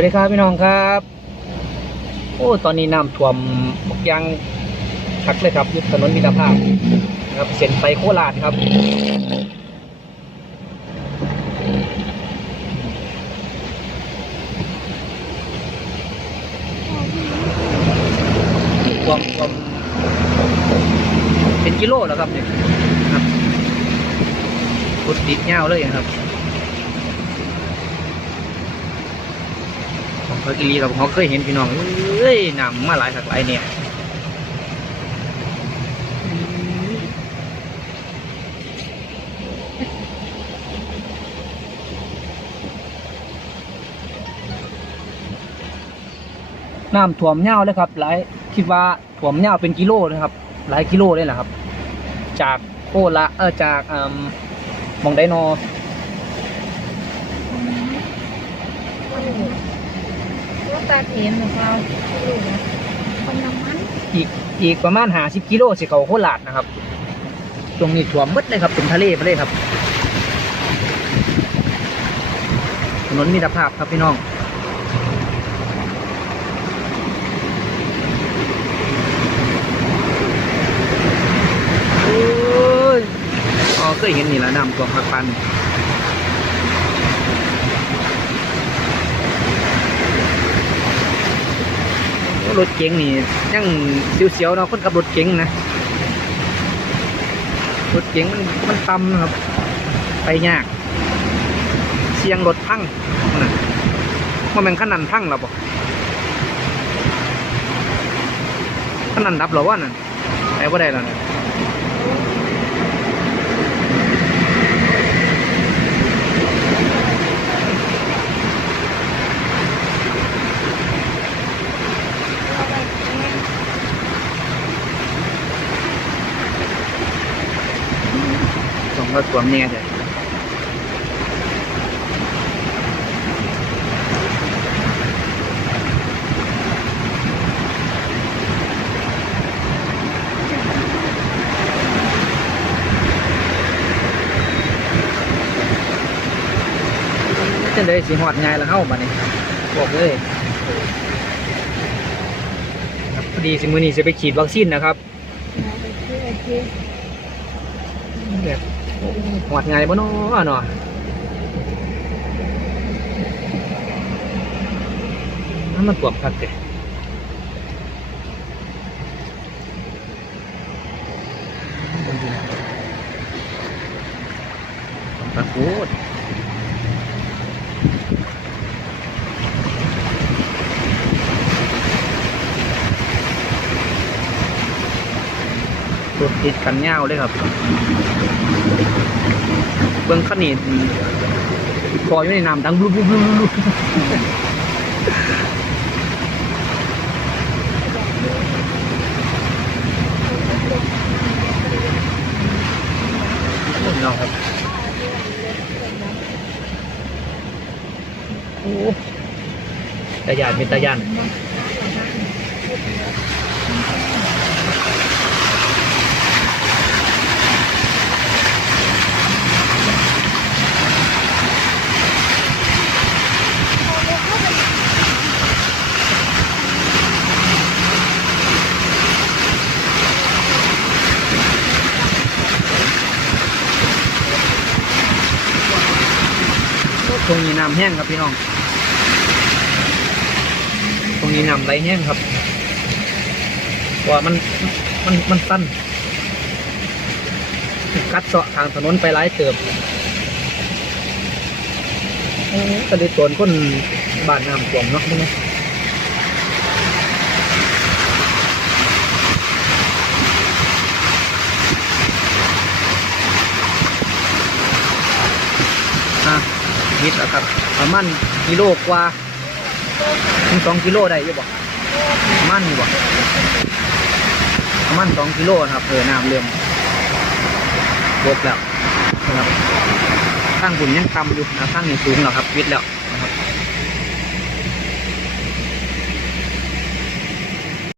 วัสดีครับพี่น้องครับ โอ้ตอนนี้น้ำท่วมบกยางชักเลยครับอยุถนนมิตรภาพนะครับเส้นไปโคราชครับท่วมท่วมเป็นกิโลแล้วครับเนี่ยครับพุดติดเงาเลยครับ ของ เขาอีหลีครับเขาเคยเห็นพี่น้องเอ้ยน้ำมาหลายสักหลายเนี่ยน้ำท่วมเงาเลยครับหลายคิดว่าท่วมเงาเป็นกิโลนะครับ หลายกิโลเลยแหละครับ จากโคละเออจากอืมหมองไดโน รถตาเทียมของเราลูกนะคนน้ำมันอีกอีกประมาณหาสิบกิโลสิเขาโคราชนะครับ ตรงนี้ท่วมหมดเลยครับเป็นทะเลไปเลยครับถนนมิตรภาพครับพี่น้องโอ้ยอ๋อเคยเห็นนี่ละน้ำท่วมพักปัน รถเก๋งนี่ยังเสียวๆเนาะคนขับรถเก๋งนะรถเก๋งมันมันต่ำนะครับ ไปยาก เสียงรถพังนะว่ามันขนาดพังหรอปะขนาดดับหรอวะนั่นไปว่าได้แล้วนะ ก็สวมเนี่ยเดี๋ยวจะเลยสีหอดไงาแล้วเข้ามาเนี่ยบอกเลยพอดีสิมือนี้จะไปฉีดวัคซีนนะครับแบบ หอดไงบ่เนาะเนาะนั่นมันตวบคักเลยตะกูด รถติดกันยาเลยครับ เบื้องขนีดพออยู่ในน้ำดังบลุบลุบลุบลุบพี่น้องครับโอ้ตายานเป็นตายาน ตรงนี้น้ำแห้งครับพี่น้อง ตรงนี้น้ำไหลแห้งครับว่ามันมันมันสั้นกัดเสาะทางถนนไปหลายเติบก็ได้ตวนคนบ้านน้ำท่วมเนาะนี่อะ นิดแล้วครับประมาณกิโลกว่าถึงสองกิโลได้ยี่บ่ประมาณนี่บ่ประมาณสองกิโลนะครับเออน้ำเริ่มบกแล้วนะครับข้างบุญยังต่ำอยู่นะข้างนี้สูงแล้วครับวิดแล้ว